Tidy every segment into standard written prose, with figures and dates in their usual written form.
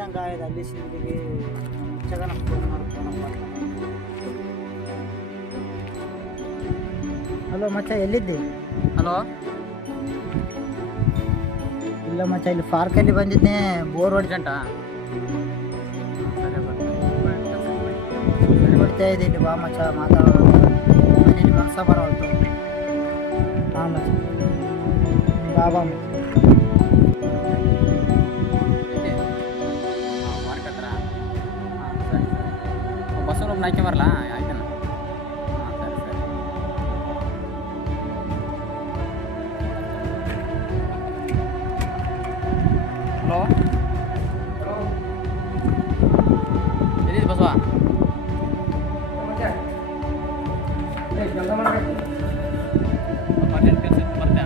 ಹೇಳ್ದಂಗೆ ಆಯ್ತು ಅಲ್ಲಿ ಸಿಂದಿಗೆ ಮಚ್ಚಗನ ಫೋನ್ ಮಾಡ್ಕೊಂಡು. ಹಲೋ ಮಚ್ಚ, ಎಲ್ಲಿದ್ದಿ? ಹಲೋ. ಇಲ್ಲ ಮಚ್ಚ, ಇಲ್ಲಿ ಪಾರ್ಕಲ್ಲಿ ಬಂದಿದ್ದೆ, ಬೋರ್ ಅರ್ಜೆಂಟಾ? ಹೊಡಿತಾ ಇದ್ದೀನಿ, ಬಾ ಮಚ್ಚ ಮಾತಾಡೋಣ. ಮನೇಲಿ ಮನಸ ಬರೋಲ್ತು. ಹಾಂ ಮಚ್ಚ, ಬಾ ಬಾ ಮಚ್ಚ. ಬಸ್ಸಲ್ಲಿ ಒಬ್ಬನ ಹಾಕಿ ಬರಲ್ಲ, ಆಯ್ತಾನ? ಹಾಂ ಸರಿ ಸರಿ. ಹಲೋ, ಎಲ್ಲಿದೆ ಬಸವ? ಅರ್ಜೆಂಟ್ ಕೆಲಸ ಇತ್ತು, ಬರ್ತೆ.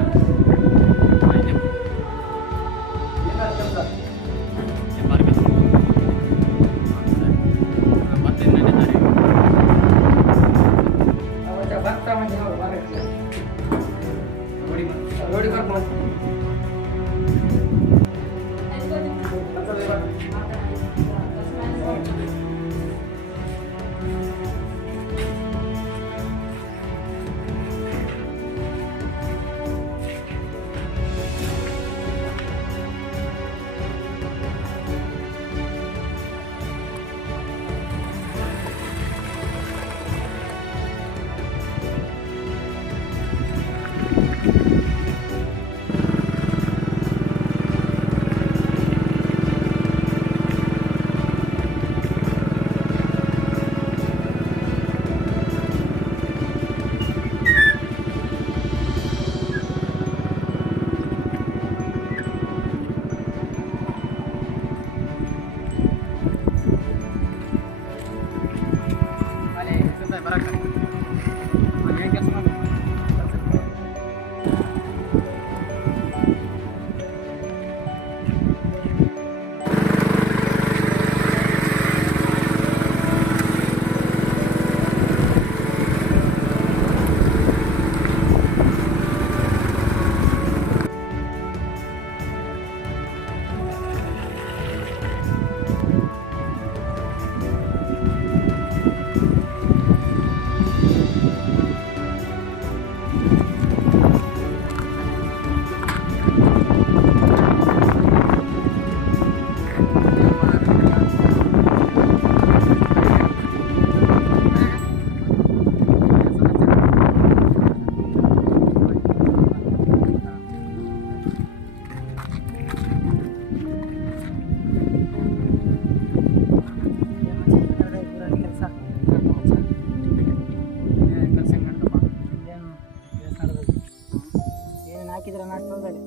ಹಾಕಿದ್ರೆ ನಾಷ್ಟೊಂದಲ್ಲಿ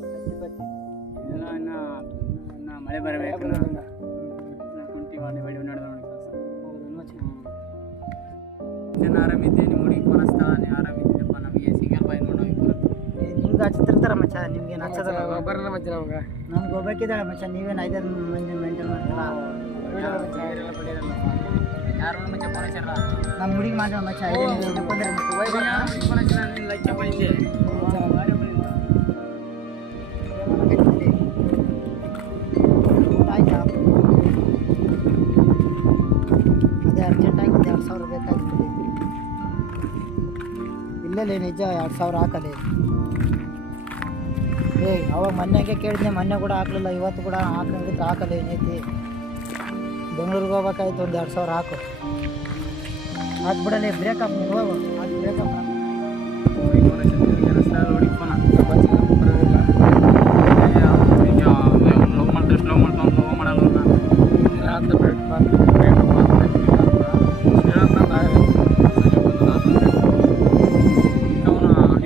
ಇಲ್ಲ, ಇನ್ನು ಮಳೆ ಬರಬೇಕು. ಕುಂಟಿ ಮಾಡಿ ಬೆಳೆ ನಡೆದ ನೋಡಿ ಕೆಲಸ. ಜನ ಆರಾಮಿದ್ದೆ, ನಿಮ್ಮ ಹುಡುಗಿ ಫೋನ್ ಹಚ್ತಾಳ, ನೀವು ಆರಾಮಿದ್ದೀರಪ್ಪ, ನಮಗೆ ಸಿಗಲ್ಪ ನೋಡಿ ಬರುತ್ತೆ. ನಿಮ್ಗೆ ಹಚ್ತಿರ್ತಾರ ಮಚ್ಚ, ನಿಮ್ಗೇನು ಹಚ್ಚೋದಲ್ಲ? ಬರಲ್ಲ ಮಚ್ಚ ನಮ್ಗೆ. ನಮ್ಗೆ ಹೋಗ್ಬೇಕಿದ್ದಾಳೆ ಮಚ್ಚ, ನೀವೇನು 5 ಮಂದಿ ಮೇಂಟೈನ್ ಮಾಡ್ತಾರ? ಯಾರು ಮಚ್ಚ ಫೋನ್ ಹಚ್ಚಾರ? ನಮ್ಮ ಹುಡುಗಿ ಮಾಡ ಮಚ್ಚ, 5 ನಿಮಿಷ ಬಂದರೆ ಫೋನ್ ಹಚ್ಚಿಲ್ಲ, ನೀನು ಲೈಕ್ ಬಂದಿದ್ದೆ. ಆಯ್ತಾ? ಅದೇ ಅರ್ಜೆಂಟಾಗಿ ಒಂದು 2,000 ಬೇಕಾಗ್ತದೆ. ಇಲ್ಲಲೇ ನಿಜ 2,000 ಹಾಕಲಿ. ಅವಾಗ ಮೊನ್ನೆಗೆ ಕೇಳಿದ್ನೆ, ಮೊನ್ನೆ ಕೂಡ ಹಾಕಲಿಲ್ಲ, ಇವತ್ತು ಕೂಡ ಹಾಕಂಗಿದ್ರೆ ಹಾಕಲ್ಲ. ಏನೈತಿ, ಬೆಂಗಳೂರಿಗೆ ಹೋಗ್ಬೇಕಾಯ್ತು, ಒಂದು 2,000 ಹಾಕು. ಹಾಕ್ಬಿಡಲಿ, ಬ್ರೇಕಪ್ ನೀವು ಹೋಗು, ಅದು ಬ್ರೇಕಪ್. ಲವ್ ಮಾಡ್ಕೊಂಡು ಲವ್ ಮಾಡಲ್ಲ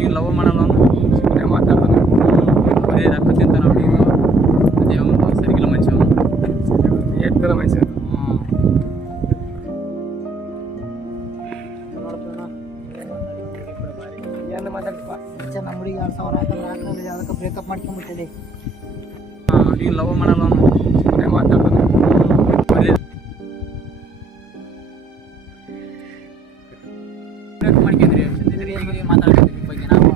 ಈಗ ಲವ್ ಮಾಡಲ್ಲ ಮಾತಾಡ್ತಾನೆ, ಬರೀ ರೊಕ್ಕ ತಿಂತಾನೆ. ಅವ್ರಿಗೆ ಅದೇ ಒಂದು ಸರಿಗಿಲ್ಲ ಮನುಷ್ಯ, ಎತ್ತಲ್ಲ ಮನುಷ್ಯ. ಏನು ಮಾತಾಡ್ತೀಪ ನಮ್ಮ ಹುಡುಗಿ 2,000 ಹಾಕಲ್ಲ, ಹಾಕಲ್ಲ, ಅದಕ್ಕೆ ಬ್ರೇಕಪ್ ಮಾಡ್ಕೊಂಡ್ಬಿಟ್ಟಿದೆ. ಈಗ ಲವ್ ಮಾಡಲ್ಲ ಮಾತಾಡ್ತಾನೆ. ಮಾಡ್ಕೊಂಡ್ರಿ ಈಗ ಮಾತಾಡ್ತೀವಿ ನಿಮ್ಮ ಬಗ್ಗೆ ನಾವು.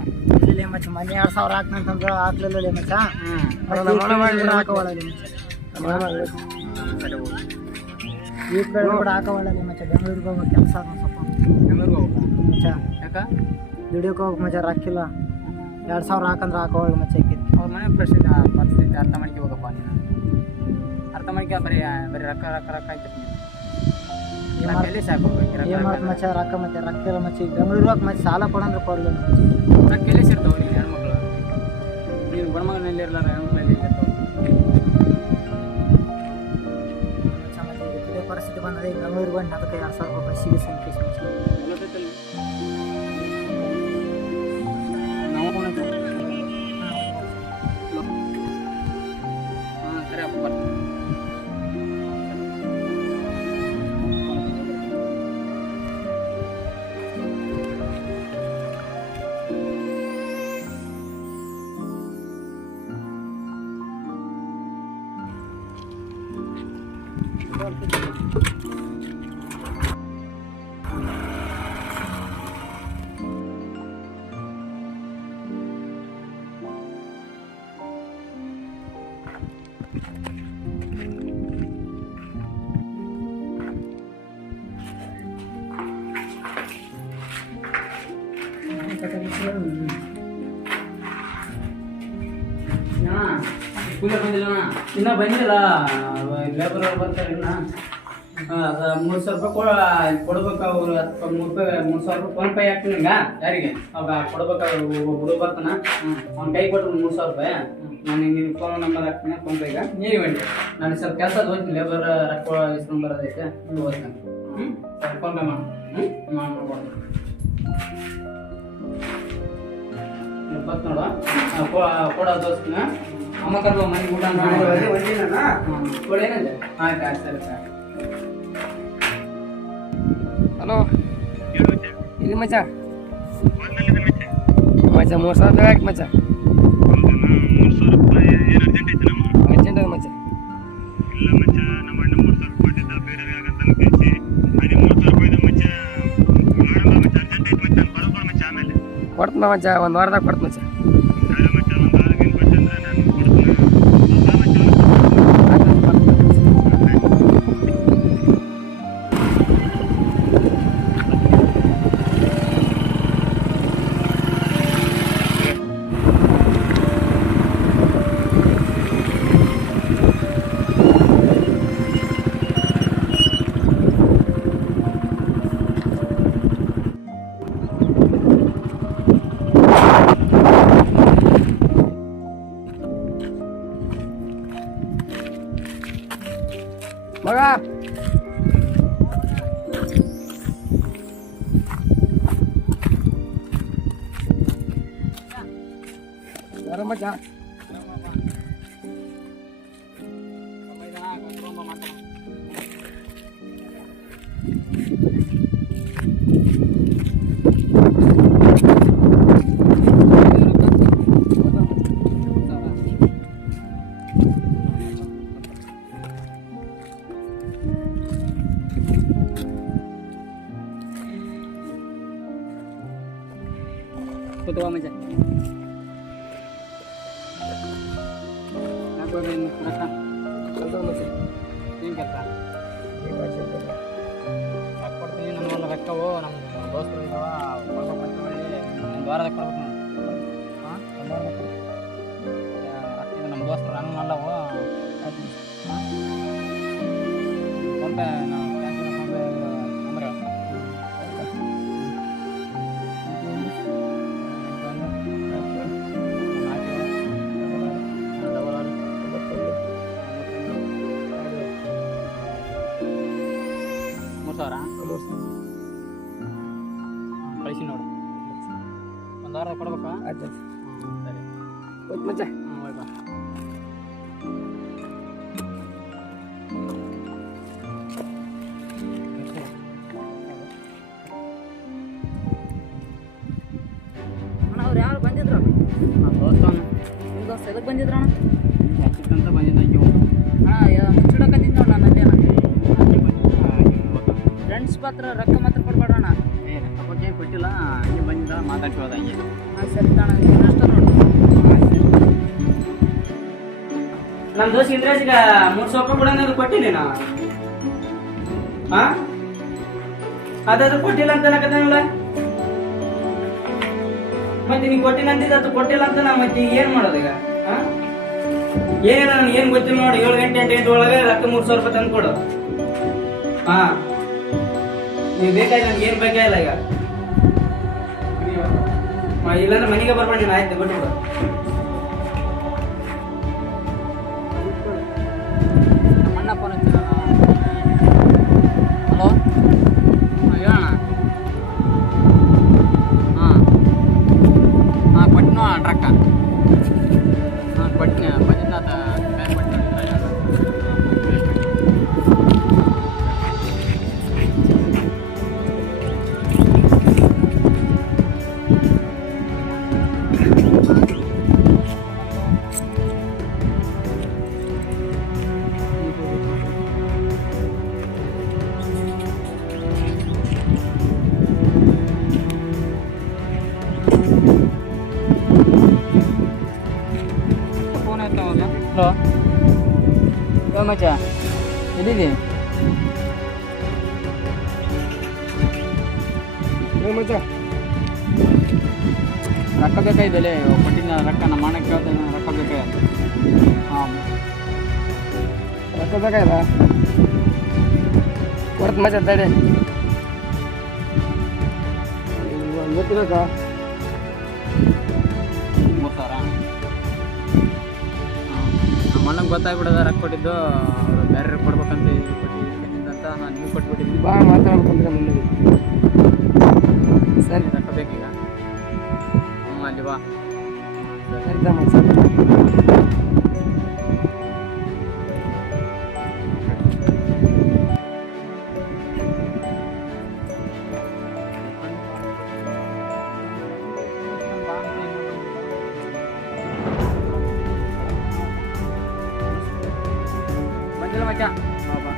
ಇಲ್ಲ ಮಚ್ಚ, ಮೊನ್ನೆ 2,000 ಹಾಕ್ನಂತಂದ್ರೆ ಹಾಕ್ಲಿಲ್ಲ ಮಚ್ಚ. ಹಾಕೋಳಲ್ಲ ಮಚ್ಚ. ಈ ಕಡೆ ಕೂಡ ಹಾಕೋಲ್ಲ ಮಚ್ಚ ಬೆಂಗಳೂರಿಗೆ ಹೋಗೋ ಕೆಲಸ ಸ್ವಲ್ಪ ಬೆಂಗಳೂರಿಗೆ ಹೋಗ್ಬೇಕು ಮಚ್ಚ ಯಾಕ ದುಡಿಯೋಕೆ ಹೋಗಕ್ಕೆ ಮಚ್ಚ ರೊಕ್ಕಿಲ್ಲ 2000 ಹಾಕಂದ್ರೆ ಹಾಕೋಲ್ಲ ಮಚ್ಚ ಅವ್ರ ಮನೆ ಪರಿಸ್ಥಿತಿ ಅರ್ಥ ಮಾಡ್ಕೊ ಹೋಗಪ್ಪ ನೀನು ಅರ್ಥ ಮಾಡ್ಕೊ ಬರೀ ರೊಕ್ಕ ರೊಕ್ಕ ರೊಕ್ಕ ಆಯ್ತು ಎಲ್ಲಿ ಸಾಕು ಏನು ಮಾಡ್ತು ಮಚ್ಚ ರೊಕ್ಕ ಮತ್ತೆ ರೊಕ್ಕಿಲ್ಲ ಮಚ್ಚ ಈಗ ಬೆಂಗಳೂರಿಗೆ ಹೋಗಿ ಮತ್ತೆ ಸಾಲ ಕೊಡಂದ್ರೆ ಕೊಡಲಿಲ್ಲ ರೊಕ್ಕ ಎಲ್ಲಿ ಸಿಗ್ತಾವೆ ನೀನು ಹೆಣ್ಮಕ್ಳು ನೀನು ಗಂಡ್ಮಗನಲ್ಲಿ ಇರಲಾರ ಹೆಣ್ಮಕ್ಳಲ್ಲಿ ಇರ್ತಾವೆ ಪರಿಸ್ಥಿತಿ ಬಂದರೆ ಈಗ ಬೆಂಗಳೂರಿಗೆ ಬಂದು ಅದಕ್ಕೆ 2000 ರೂಪಾಯಿ ಬಸ್ಸಿಗೆ ಸಂಕೇಶ್ ನಾವು ಹಾಂ ಸರಿ ಅಪ್ಪ ಬರ್ತೀನಿ ಕೂಲರ್ ಬಂದಿಲ್ಲ ಇನ್ನೂ ಬಂದಿಲ್ಲ ಲೇಬರ್ ಬರ್ತಾರೆ ಇನ್ನ ಅದು 3,000 ರೂಪಾಯಿ ಕೊಡ್ಬೇಕು ಅವ್ರು 3,000 ರೂಪಾಯಿ ಫೋನ್ ಪೇ ಹಾಕ್ತೀನಿ ಈಗ ಯಾರಿಗೆ ಅವಾಗ ಕೊಡ್ಬೇಕು ಹುಡುಗ ಬರ್ತಾನ ಅವ್ನ ಕೈ ಕೊಟ್ಟರು 3,000 ರೂಪಾಯಿ ನಾನು ನಿನ್ನ ಫೋನ್ ನಂಬರ್ ಹಾಕ್ತೀನಿ ಫೋನ್ ಪೇಗೆ ನೀವು ಹೇಳಿ ನಾನು ಸ್ವಲ್ಪ ಕೆಲಸ ಹೋಗ್ತೀನಿ ಲೇಬರ್ ರೊಕ್ಕ ಇಸ್ಕೊಂಡು ಬರೋದೈತೆ ಹೋಗ್ತಾನೆ ಸರಿ ಫೋನ್ ಪೇ ಮಾಡ್ಕೊಡ್ತೀನಿ ಬತ್ ನೋಡುವ ಕೊಡ ದೋಸ್ತಿನ ಅಮ್ಮ ಕರ್ಬ ಮನೆಗೆ ಊಟ ಕೊಡೇನಂತೆ ಆಯ್ತು ಆಯ್ತು ಸರಿ ಸರ್ ಹಲೋ ಇಲ್ಲಿ ಮಚ್ಚ ಮಚ್ಚ 3,000 ರೂಪಾಯಿ ಹಾಕಿ ಮಚ್ಚ ಅರ್ಜೆಂಟ್ ಅದ ಮಚ್ಚ ಇಲ್ಲ ಮಚ್ಚ ನಮ್ಮ ಅಣ್ಣ 3,000 ರೂಪಾಯಿ ಕೊಟ್ಟಿದ್ದ ಬೇರೆ ಆಗಂತ ತಿಳಿಸಿ ಅದೇ 3,000 ರೂಪಾಯಿ ಮಚ್ಚ ನೋಡಮ್ಮ ಮಚ್ಚ ಅರ್ಜೆಂಟ್ ಐತೆ ಮಚ್ಚ ನಾನು ಬರೋಬ್ಬರ ಮಚ್ಚ ಆಮೇಲೆ ಕೊಡ್ತೀನಿ ಮಚ್ಚ 1 ವಾರದಾಗ ಕೊಡ್ತೀನಿ ಮಚ್ಚ ಅದೇ ಮಚ್ಚ 1 ವಾರಕ್ಕೆ ಏನು ಕೊಟ್ಟೆ ಅಂದ್ರೆ ನಾನು ಕೊಡ್ತೀನಿ ಮಚ್ಚ ಮಗ ಯಾರ ಮಚ್ಚ ಕೂತ್ಕೋ ಮಚ್ಚ ಏನು ಕೆಲಸ ಯಾಕೆ ಕೊಡ್ತೀನಿ ನಮ್ಮಲ್ಲ ರೊಕ್ಕವು ನಮ್ಮ ದೋಸ್ತರು ಇದಾವ ಕೊಡ್ಬೇಕು ಅಂತ ಹೇಳಿ 1 ವಾರದಾಗ ಕೊಡ್ಬೇಕು ನಾನು ಹಾಂ ರೊಕ್ಕ ನಮ್ಮ ದೋಸ್ತರು ನಾನು ಅಲ್ಲವು ಫೋನ್ ಪೇ ನಾವು ಕ್ಯಾನ್ಸಲ್ ಫೋನ್ ಪೇ ನಂಬರ್ ಕಳಿಸಿ ನೋಡು 1 ವಾರ ಕೊಡ್ಬೇಕಾ ಆಯ್ತು ಸರಿ ಹೋಯ್ತು ಮಚ್ಚ ಹೋಯ್ಬಾ ಅಣ್ಣ ಅವ್ರು ಯಾರು ಬಂದಿದ್ರು ನಮ್ಮ ದೋಸ್ತವನು ನಿಮ್ಮ ದೋಸ್ತ ಎದಕ್ಕೆ ಬಂದಿದ್ರು ಅಣ್ಣ ಯಾಕಿತ್ತಂತ ಬಂದಿದ್ದ ಹಂಗೆ ಹೋಗು ಅಣ್ಣ ಮುಚ್ಚಿಡಕತ್ತಿದ್ದು ನೋಡು ನಾನು ಅಲ್ಲೇನ ಫ್ರೆಂಡ್ಸ್ ಮಾತ್ರ ರೊಕ್ಕ ಮಾತ್ರ ಕೊಡ್ಬೇಡಣ್ಣ ಏ ರೊಕ್ಕ ಬಗ್ಗೆ ಕೊಟ್ಟಿಲ್ಲ ಹಂಗೆ ಬಂದಿದ್ದ ಮಾತಾಡ್ಕೊಳ್ಳೋದು ಹಂಗೆ ಹಾಂ ಸರಿ ತಾಣ ಇನ್ನಷ್ಟ ನೋಡು ನಮ್ಮ ದೋಸ್ತ ಇಂದ್ರಾಜಿಗ 300 ರೂಪಾಯಿ ಕೊಡೋದು ಕೊಟ್ಟಿನಿ ನಾ. ಹಾ ಅದಾದ್ರೂ ಕೊಟ್ಟಿಲ್ಲ ಅಂತ ಅನ್ನಕತ್ತಾನಲ್ಲ. ಮತ್ತೆ ನೀ ಕೊಟ್ಟಿಲ್ಲ ಅಂತಿದ್ದ ಅದು ಕೊಟ್ಟಿಲ್ಲ ಅಂತ ನಾ ಮತ್ತೆ ಈಗ ಏನ್ ಮಾಡೋದು ಈಗ? ಹಾ ಏನಿಲ್ಲ, ನನಗೆ ಏನ್ ಗೊತ್ತಿಲ್ಲ ನೋಡಿ. 7 ಗಂಟೆ 8 ಗಂಟೆ ಒಳಗೆ ರೊಕ್ಕ 300 ರೂಪಾಯಿ ತಂದು ಕೊಡು. ಹಾ ನೀವು ಬೇಕಾದ್ರೆ ನನ್ಗೆ ಏನ್ ಬೇಕಾಗಿಲ್ಲ ಈಗ. ಇಲ್ಲಾಂದ್ರೆ ಮನೆಗೆ ಬರ್ಬೇಡಿ ನೀನು. ಆಯ್ತು ಬಿಟ್ಟು. ಅಣ್ಣ ಫೋನ್ ಹಚ್ಚಿದ. ಹಲೋ ಹೇಳೋಣ. ಹಾಂ ಹಾಂ ಕೊಟ್ಟಿನ ರೊಕ್ಕ. ಹಾಂ ಕೊಟ್ಟಿನ ಬಂದಿದ್ದ ಬ್ಯಾಂಕ್ ಕೊಟ್ಟು ಫೋನ್ ಆಯ್ತಾವಲ್ಲ. ಹಲೋ ಯೋ ಮಚ್ಚ ಎಲ್ಲಿದೆ? ಮಚ್ಚ ರೊಕ್ಕ ಬೇಕಾಯ್ತಲೆ. ಕೊಟ್ಟಿನ ರೊಕ್ಕ ನಮ್ಮ ಅಣ್ಣ ಕೇಳ್ತಾನೆ. ರೊಕ್ಕ ಬೇಕಾಯ್ತು. ಹಾಂ ರೊಕ್ಕ ಬೇಕಾಗಿಲ್ಲ ಕೊಡ್ತು ಮಚ್ಚ ತಡೆ. ಗೊತ್ತಿಬೇಕಾ? 3000. ನಮ್ಮ ಅಣ್ಣಂಗೆ ಗೊತ್ತಾಗ್ಬಿಡೋದ ರೊಕ್ಕ ಕೊಟ್ಟಿದ್ದು. ಅವರು ಬೇರೆ ಕೊಡ್ಬೇಕಂತ ಕೊಟ್ಟಿದ್ದಂತ ನೀವು ಕೊಟ್ಬಿಟ್ಟಿದ್ವಿ. ಬಾ ಮಾತಾಡ್ಬೇಕಂದ್ರೆ ಮುಂದೆ. ಸರಿ ರೊಕ್ಕ ಬೇಕೀಗ. ಅಲ್ಲಿ ಬಾ. ಸರಿ ಮಚ್ಚ. ಬಂದಿಲ್ಲ ಮಚ್ಚ. ಬಾ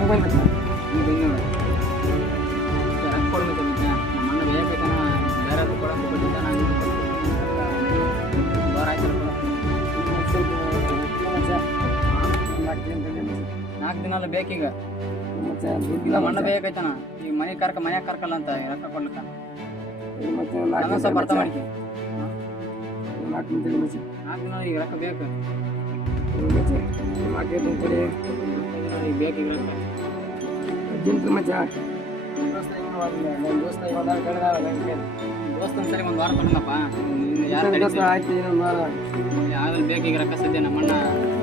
ಮೊಬೈಲ್ ಮಚ್ಚ. ನೀವು ಬಂದಿಲ್ಲ. ರೊಕ್ಕ ಕೊಡ್ಬೇಕು ಮಚ್ಚ. ನಮ್ಮ ಅಣ್ಣ ಬೇಕೈತಾನ. ಬೇರೆ ಕೊಡೋದು ಕೊಟ್ಟಿದ್ದ. ನಾನು ವಾರ ಆಯ್ತು ಮಚ್ಚ 4 ದಿನ ಬೇಕೀಗ. ಮಚ್ಚ ನಮ್ಮ ಅಣ್ಣ ಬೇಕೈತಾನ. ಈಗ ಮನ್ಯಾಗ ಕರ್ಕಲ್ಲ ಅಂತ ರೊಕ್ಕ ಕೊಡ್ಲಿಕ್ಕ. ಮಚ್ಚ ನಾನು ಸ್ವಲ್ಪ ಅರ್ಥ ಮಾಡಿಕೆ. 4 ದಿನ ಮಚ್ಚ. 4 ದಿನ ಈಗ ರೊಕ್ಕ ಬೇಕು. ಮಚ್ಚ 4 ದಿನ ಕೊಡಿ. ಈಗ ಬೇಕೀಗ ರೊಕ್ಕ. ಅರ್ಜೆಂಟ್ ಮಚ್ಚ. ದೋಸ್ತ ಒಂದ್ಸರಿ 1 ವಾರ ಕೊಟ್ಟನಪ್ಪ. ಯಾರು ದೋಸ್ತ ಆಯ್ತು ಇನ್ನೊಂದು ವಾರ. ಯಾವ್ದು ಬೇಕೀಗ ರೊಕ್ಕ ಸದ್ಯ. ನಮ್ಮ ಅಣ್ಣ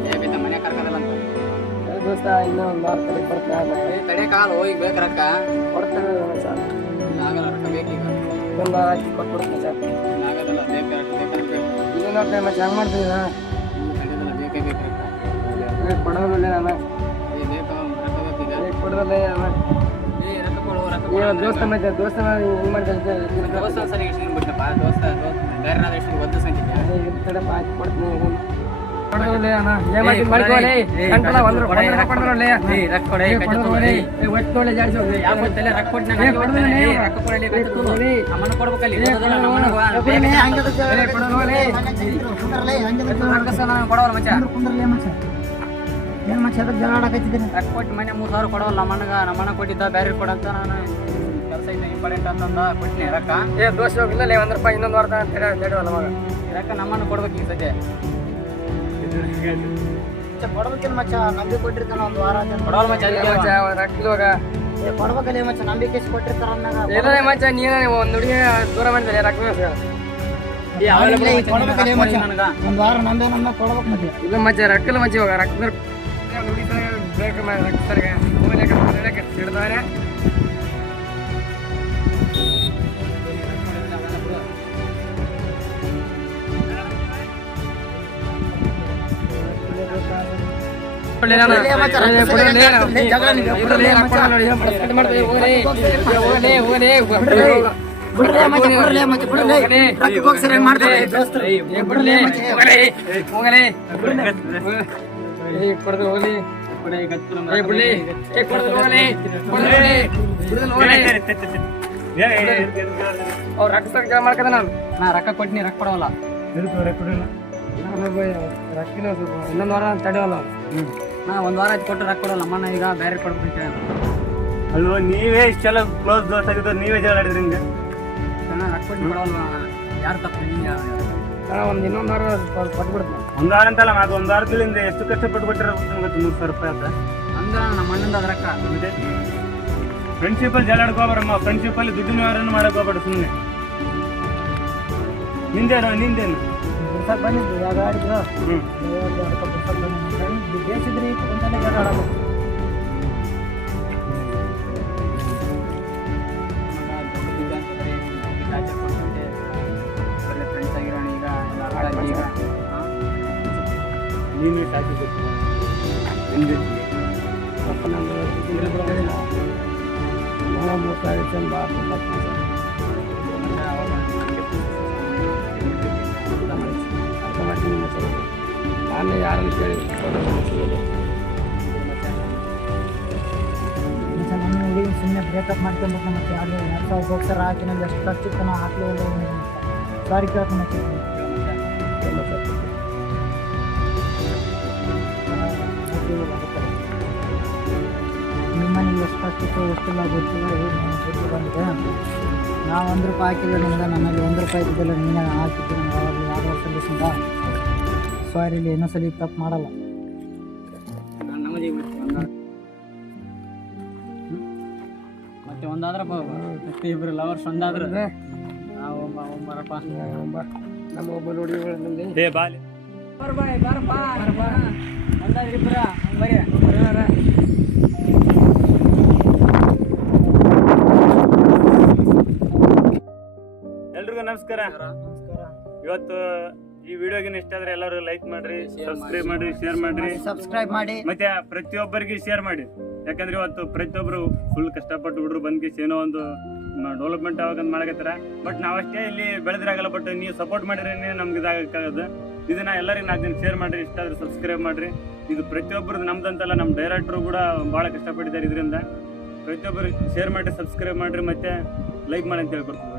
ಬೇಕೈತ ಮನ್ಯಾಗ ಕರ್ಕೋದಲ್ಲ ಅಂತ. ದೋಸ್ತ ಇನ್ನೊಂದು ವಾರ ತಲೆ ಕೊಡ್ತೇನೆ. ತಡೆಕಾಲ ಹೋಗಿ ಬೇಕು ರೊಕ್ಕ. ಕೊಡ್ತೇನೆ ಮಚ್ಚ. ಆಗಲ್ಲ ರೊಕ್ಕ ಬೇಕೀಗ. ಒಂದು ಹಾಕಿ ಕೊಟ್ಬಿಡ್ತು ಮಚ್ಚ. ಆಗೋದಲ್ಲ. ಬೇಕು ರೊಕ್ಕ ಬೇಕು. ಈಗ ನೋಡ್ತೇನೆ ಮಚ್ಚ. ಹಂಗೆ ಮಾಡ್ತೀವಿ ತಡೆದಲ್ಲ. ಬೇಕೇ ಬೇಕು ರೊಕ್ಕ. ಕೊಡೋದಿಲ್ಲ ನಾನು. ಬೇಕು ರೊಕ್ಕ ಬೇಕೀಗ. ಕೊಡೋದಿಲ್ಲ ನಾನು. ರೊಕ್ಕ ಕೊಡು ರೊಕ್ಕ ದೋಸ್ತ ಮಚ್ಚ. ದೋಸ್ತ ಹಿಂಗೆ ಮಾಡ್ತಾ ದೋಸ್ತ ಸರಿ ಎಷ್ಟು ಬಿಟ್ಟಪ್ಪ. ದೋಸ್ತ ಬೇರೆ ನಾದ್ರೆ ಎಷ್ಟು ಗೊತ್ತು ಸಂಖ್ಯೆ. ತಡಪ್ಪ ಹಾಕಿ ಕೊಡ್ತೀನಿ. ಕೊಡೋದಿಲ್ಲ ಅಣ್ಣ. ಏನು ಮಾಡ್ತೀನಿ ಮಾಡ್ಕೊಳ್ಳಿ. ಕಂಟ್ರೋಲ ಒಂದು ರೊಕ್ಕ ಕೊಡೋಲ್ಲ. ರೊಕ್ಕ ಕೊಡೆ ಒಟ್ಟೊಳ್ಳೆ ಜಾಡ್ಸಿ ಹೋಗಿ. ಯಾವ ತಲೆ ರೊಕ್ಕ ಕೊಟ್ಟು ರೊಕ್ಕ ಕೊಡಲಿ. ನಮ್ಮನ್ನ ಕೊಡ್ಬೇಕಲ್ಲಿ. ಕೊಡವಲ್ಲ ಮಚ್ಚ. ಏನು ಮಚ್ಚ ಅದಕ್ಕೆ ಜಗಳ ಆಡಕತ್ತಿದ್ದೀನಿ. ರೊಕ್ಕ ಕೊಟ್ಟು ಮನೆ 3000 ಕೊಡವಲ್ಲ. ನಮ್ಮಣ್ಣ ಕೊಟ್ಟಿದ್ದ ಬೇರೆ ಕೊಡಂತ. ನಾನು ಕೆಲಸ ಐತೆ ಇಂಪಾರ್ಟೆಂಟ್ ಅಂತಂದ ಕೊಟ್ಟಿನಿ ರೊಕ್ಕ. ದೋಸ್ತ ಹೋಗಿಲ್ಲ ₹100 ಇನ್ನೊಂದು ವಾರ ತಡೆವಲ್ಲ ಮಗ. ರೊಕ್ಕ ನಮ್ಮನ್ನ ಕೊಡ್ಬೇಕು ಈಗ ಸದ್ಯ. ಕೊಡ್ಬೇಕಿಲ್ಲ ಮಚ್ಚ. ನಂಬಿಕೆ ಕೊಟ್ಟಿರ್ತಾನ 1 ವಾರ ಅಂತ. ಕೊಡವಲ್ಲ ಮಚ್ಚ. ಅದಕ್ಕೆ ಮಚ್ಚ ರೊಕ್ಕ ಕೊಡ್ಬೇಕಲ್ಲ ಮಚ್ಚ. ನಂಬಿಕೆ ಕೊಟ್ಟಿರ್ತಾರ ಅಂದಾಗ ಇಲ್ಲ ಮಚ್ಚ. ನೀನು ಒಂದು ಹುಡುಗಿ ದೂರ ಮಾಡಿದ್ರೆ ರೊಕ್ಕ ಕೊಡ್ಬೇಕಲ್ಲ ಮಚ್ಚ. 1 ವಾರ ನಂಬೆ ಕೊಡ್ಬೇಕು ಮತ್ತೆ. ಇಲ್ಲ ಮಚ್ಚ. ರೊಕ್ಕ ಮಚ್ಚ. ಇವಾಗ ರೊಕ್ಕ ಬೇಕು ರೊಕ್ಕ ಸರ್ಗೆ ಹಿಡ್ದಾರೆ. ಕೊಡೆ ಗಚ್ಚು ಏ ಬಿಡ್ಲಿ ಏ ಕೊಡ್ದು ಹೋಗಲಿ ಅವ್ರು ರೊಕ್ಕ ಸರ್ ಕೇಳ ಮಾಡ್ಕದ ನಾನು ನಾ ರೊಕ್ಕ ಕೊಟ್ಟಿನಿ ರೊಕ್ಕ ಕೊಡವಲ್ಲ ರೊಕ್ಕಿನ ಇನ್ನೊಂದು ವಾರ ತಡೆಯಲ್ಲ ನಾ ಒಂದು ವಾರ ಆಯ್ತು ಕೊಟ್ಟು ರೊಕ್ಕ ಕೊಡಲ್ಲ ಅಮ್ಮನ ಈಗ ಬೇರೆ ಕೊಡ್ಬೇಕು ಅಲ್ವ ನೀವೇ ಇಷ್ಟೆಲ್ಲ ಕ್ಲೋಸ್ ದೋಸ್ತ ಆಗಿದ್ದು ನೀವೇ ಜಗಳ ಆಡಿದ್ರಿ ಹಿಂಗೆ ರೊಕ್ಕ ಕೊಟ್ಟು ಕೊಡವಲ್ಲ ಯಾರು ತಪ್ಪು ನಿಂಗೆ ಒಂದು ಇನ್ನೊಂದು ವಾರ ಕೊಟ್ಬಿಡ್ತೀನಿ ಒಂದು ವಾರ ಅಂತಲ್ಲ ಅದು ಒಂದು ವಾರದಿಂದ ಎಷ್ಟು ಕಷ್ಟಪಟ್ಟು ಕೊಟ್ಟಿರೋ ಗೊತ್ತು 3,000 ರೂಪಾಯಿ ಅಂತ ಅಂದ್ರೆ ನಮ್ಮ ಅಣ್ಣಂದ ಅದ ರೊಕ್ಕ ಫ್ರೆಂಡ್ಶಿಪ್ಪಲ್ಲಿ ಜಗಳ ಆಡ್ಕೋಬಾರಮ್ಮ ಫ್ರೆಂಡ್ಶಿಪ್ಪಲ್ಲಿ ದುಡ್ಡಿನ ವ್ಯವಹಾರನೂ ಮಾಡಕ್ ಹೋಗ್ಬೇಡ ಸುಮ್ಮನೆ ನಿಂದೇನು ಬಿಡ್ಸಕ್ಕೆ ಬಂದಿದ್ದು ಯಾವ ಗಾಡಿದು ಬೇಸಿದ್ರಿ ಒಂದನೇ ಜಗಳ ಆಡೋದು ಫ್ರೆಂಡ್ಸ್ ಆಗಿರೋಣ ಈಗ ಎಲ್ಲ ಹಾಳಾಗಿ ಈಗ ನೀನು ಟಾಕಿ ಕೊಟ್ಟು ನಾನು ಯಾರನ್ನು ಕೇಳಿ ನನ್ನ ಹುಡುಗಿ ಸುಮ್ಮನೆ ಬ್ರೇಕಪ್ ಮಾಡ್ಕೊಂಡ್ಬಿಟ್ಟು ಮತ್ತೆ ಯಾರು 2,000 ಹೋಗ್ತಾರೆ ಹಾಕಿ ನಂಗೆ ಎಷ್ಟು ಖರ್ಚಿತ್ತು ನಾ ಹಾಕಲಿ ಸಾರಿ ಕೇಳ್ಕೊಂಡು ನಿಮ್ಮನೆಗೆ ಎಷ್ಟು ಖರ್ಚಿತ್ತು ಎಷ್ಟೆಲ್ಲ ಗೊತ್ತಿಲ್ಲ ಗೊತ್ತು ಬಂದಿದೆ ನಾವು 1 ರೂಪಾಯಿ ಹಾಕಿಲ್ಲ ನಿಮ್ಗೆ ನನ್ನಲ್ಲಿ 1 ರೂಪಾಯಿ ಇದ್ದಿಲ್ಲ ನೀನೇ ಹಾಕಿದ್ದು ನನಗೆ ಯಾವಾಗಲೂ ಯಾವುದೋ ಸೊಲ್ಯೂಷನ್ದ ಸಾರಿ ಇಲ್ಲಿ ಇನ್ನೂ ಸಲ ತಪ್ಪು ಮಾಡಲ್ಲ ನಮಗೆ ಮತ್ತೆ ಒಂದಾದ್ರೆ ಮತ್ತೆ ಇಬ್ರು ಲವರ್ಸ್ ಒಂದಾದ್ರೆ ನಾವು ಒಬ್ಬರಪ್ಪ ನಮ್ಮ ಒಬ್ಬ ನೋಡಿ ಏ ಬಾಲಿ ಒಂದಾದ್ರೆ ಇಬ್ಬರ ಬರೀ ಎಲ್ರಿಗೂ ನಮಸ್ಕಾರ. ಇವತ್ತು ಈ ವಿಡಿಯೋಗಿನ ಇಷ್ಟ ಆದ್ರೆ ಎಲ್ಲರೂ ಲೈಕ್ ಮಾಡ್ರಿ, ಸಬ್ಸ್ಕ್ರೈಬ್ ಮಾಡ್ರಿ, ಶೇರ್ ಮಾಡ್ರಿ, ಸಬ್ಸ್ಕ್ರೈಬ್ ಮಾಡಿ ಮತ್ತೆ ಪ್ರತಿಯೊಬ್ಬರಿಗೆ ಶೇರ್ ಮಾಡಿ. ಯಾಕಂದ್ರೆ ಇವತ್ತು ಪ್ರತಿಯೊಬ್ಬರು ಫುಲ್ ಕಷ್ಟಪಟ್ಟು ಹುಡುಗರು ಬಂದ್ಕಿ ಏನೋ ಒಂದು ಡೆವಲಪ್ಮೆಂಟ್ ಆಗೋದು ಮಾಡಕತ್ತಾರ. ಬಟ್ ನಾವಷ್ಟೇ ಇಲ್ಲಿ ಬೆಳೆದ್ರಾಗಲ್ಲ, ಬಟ್ ನೀವು ಸಪೋರ್ಟ್ ಮಾಡಿದ್ರೆ ನಮ್ಗೆ ಇದಾಗಕ್ಕಾಗದು. ಇದನ್ನ ಎಲ್ಲರಿಗೂ 4 ಜನ ಶೇರ್ ಮಾಡ್ರಿ, ಇಷ್ಟ ಆದ್ರೆ ಸಬ್ಸ್ಕ್ರೈಬ್ ಮಾಡ್ರಿ. ಇದು ಪ್ರತಿಯೊಬ್ಬರದ್ದು ನಮ್ದಂತಲ್ಲ, ನಮ್ಮ ಡೈರೆಕ್ಟ್ರು ಕೂಡ ಭಾಳ ಕಷ್ಟಪಟ್ಟಿದ್ದಾರೆ. ಇದರಿಂದ ಪ್ರತಿಯೊಬ್ಬರು ಶೇರ್ ಮಾಡಿ, ಸಬ್ಸ್ಕ್ರೈಬ್ ಮಾಡ್ರಿ, ಮತ್ತೆ ಲೈಕ್ ಮಾಡಿ ಅಂತ ಹೇಳ್ಕೊಡ್ತೀವಿ.